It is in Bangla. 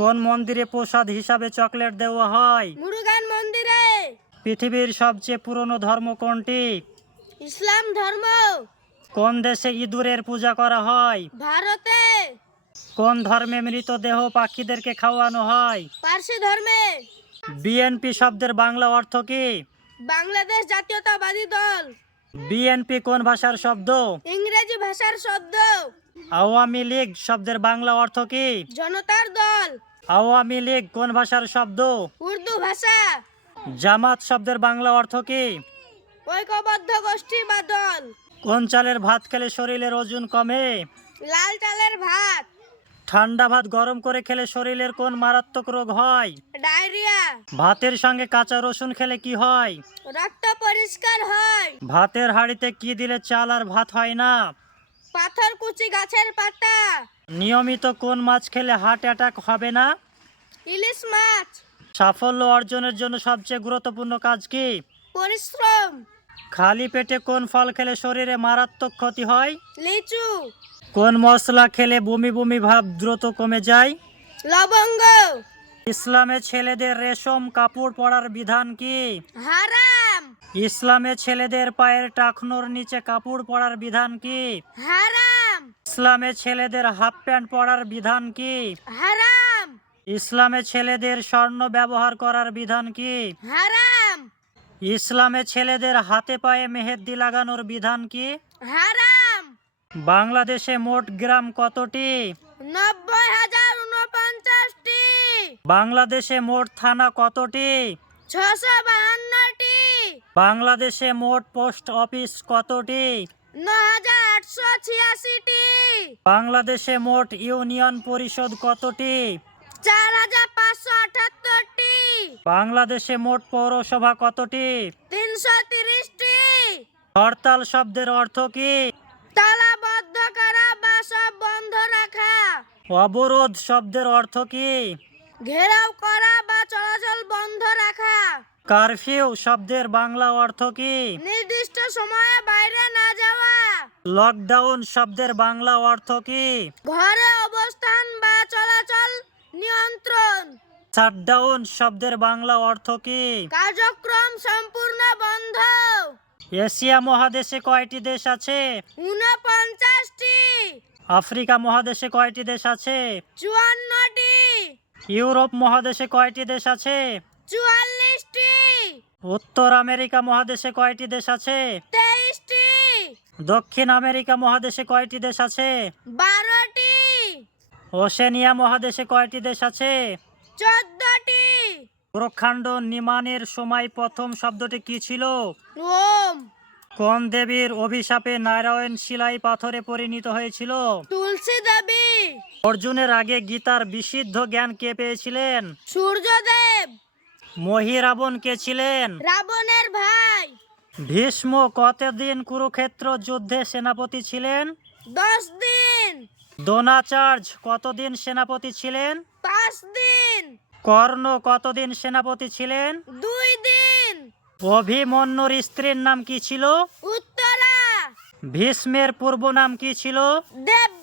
কোন মন্দিরে প্রসাদ হিসাবে চকলেট দেওয়া হয়? মুরুগান মন্দিরে। পৃথিবীর সবচেয়ে পুরনো ধর্ম কোনটি? ইসলাম ধর্ম। কোন দেশে ইঁদুরের পূজা করা হয়? ভারতে। কোন ধর্মে মৃতদেহ পাখিদেরকে খাওয়ানো হয়? পার্সি ধর্মে। বিএনপি শব্দের বাংলা অর্থ কি? বাংলাদেশ জাতীয়তাবাদী দল। বিএনপি কোন ভাষার শব্দ? ইংরেজি ভাষার শব্দ। আওয়ামী লীগ শব্দের বাংলা অর্থ কি? জনতার দল। আওয়ামী লীগ কোন ভাষার শব্দ? উর্দু ভাষা। জামাত শব্দের বাংলা অর্থ কি? ঐক্যবদ্ধ গোষ্ঠী বা দল। কোন চালের ভাত খেলে শরীরের ওজন কমে? লাল চালের ভাত। ঠান্ডা ভাত গরম করে খেলে শরীরের কোন মারাত্মক রোগ হয়? ডায়রিয়া। ভাতের সঙ্গে কাঁচা রসুন খেলে কি হয়? রক্ত পরিষ্কার হয়। ভাতের হাঁড়িতে কি দিলে চাল আর ভাত হয় না? পাথর কুচি গাছের পাতা। নিয়মিত কোন মাছ খেলে হার্ট অ্যাটাক হবে না? ইলিশ মাছ। সাফল্য অর্জনের জন্য সবচেয়ে গুরুত্বপূর্ণ কাজ কি? পরিশ্রম। খালি পেটে কোন ফল খেলে শরীরে মারাত্মক ক্ষতি হয়? লিচু। কোন মশলা খেলে বমি বমি ভাব দ্রুত কমে যায়? লবঙ্গ। ইসলামে ছেলেদের রেশম কাপড় পরার বিধান কি? হারাম। ইসলামে ছেলেদের পায়ের টাকনোর নিচে কাপড় পরার বিধান কি? হারাম। ইসলামে ছেলেদের হাফ প্যান্ট পরার বিধান কি? হারাম। ইসলামে ছেলেদের স্বর্ণ ব্যবহার করার বিধান কি? হারাম। ইসলামে ছেলেদের হাতে পায়ে মেহেদি লাগানোর বিধান কি? হারাম। বাংলাদেশে মোট গ্রাম কতটি? 90,049টি। বাংলাদেশে মোট থানা কতটি? 652টি। বাংলাদেশে মোট পোস্ট অফিস কতটি? 9,886টি। বাংলাদেশে মোট ইউনিয়ন পরিষদ কতটি? 4,578টি। বাংলাদেশে মোট পৌরসভা কতটি? 330টি। হরতাল শব্দের অর্থ কি? তালাবদ্ধ করা বা সব বন্ধ রাখা। অবরোধ শব্দের অর্থ কি? ঘেরাও করা বা চলাচল বন্ধ রাখা। কারফিউ শব্দের বাংলা অর্থ কি? নির্দিষ্ট সময়ে বাইরে না যাওয়া। লকডাউন শব্দের বাংলা অর্থ কি? ঘরে অবস্থান বা চলাচল নিয়ন্ত্রণ। শাটডাউন শব্দের বাংলা অর্থ কি? কার্যক্রম সম্পূর্ণ বন্ধ। এশিয়া মহাদেশে কয়টি দেশ আছে? 49টি। আফ্রিকা মহাদেশে কয়টি দেশ আছে? 54টি। ইউরোপ মহাদেশে কয়টি দেশ আছে? 44টি। উত্তর আমেরিকা মহাদেশে কয়টি দেশ আছে? 23টি। দক্ষিণ আমেরিকা মহাদেশে কয়টি দেশ আছে? 12টি। ওশেনিয়া মহাদেশে কয়টি দেশ আছে? 14টি। প্রখণ্ড নির্মাণের সময় প্রথম শব্দটি কি ছিল? ওম। কোন দেবীর অভিশাপে নারায়ণ শিলাই পাথরে পরিণত হয়েছিল? তুলসী দেবী। অর্জুনের আগে গীতার বিশুদ্ধ জ্ঞান কে পেয়েছিলেন? সূর্যদেব। মহিরাবণ কে ছিলেন? রাবণের ভাই। ভীষ্ম কতদিন কুরুক্ষেত্র যুদ্ধে সেনাপতি ছিলেন? 10 দিন। দ্রোণাচার্য কতদিন সেনাপতি ছিলেন? 5 দিন। কর্ণ কতদিন সেনাপতি ছিলেন? 2 দিন। অভিমন্যুর স্ত্রীর নাম কি ছিল? উত্তরা। ভীষ্মের পূর্ব নাম কি ছিল? দেব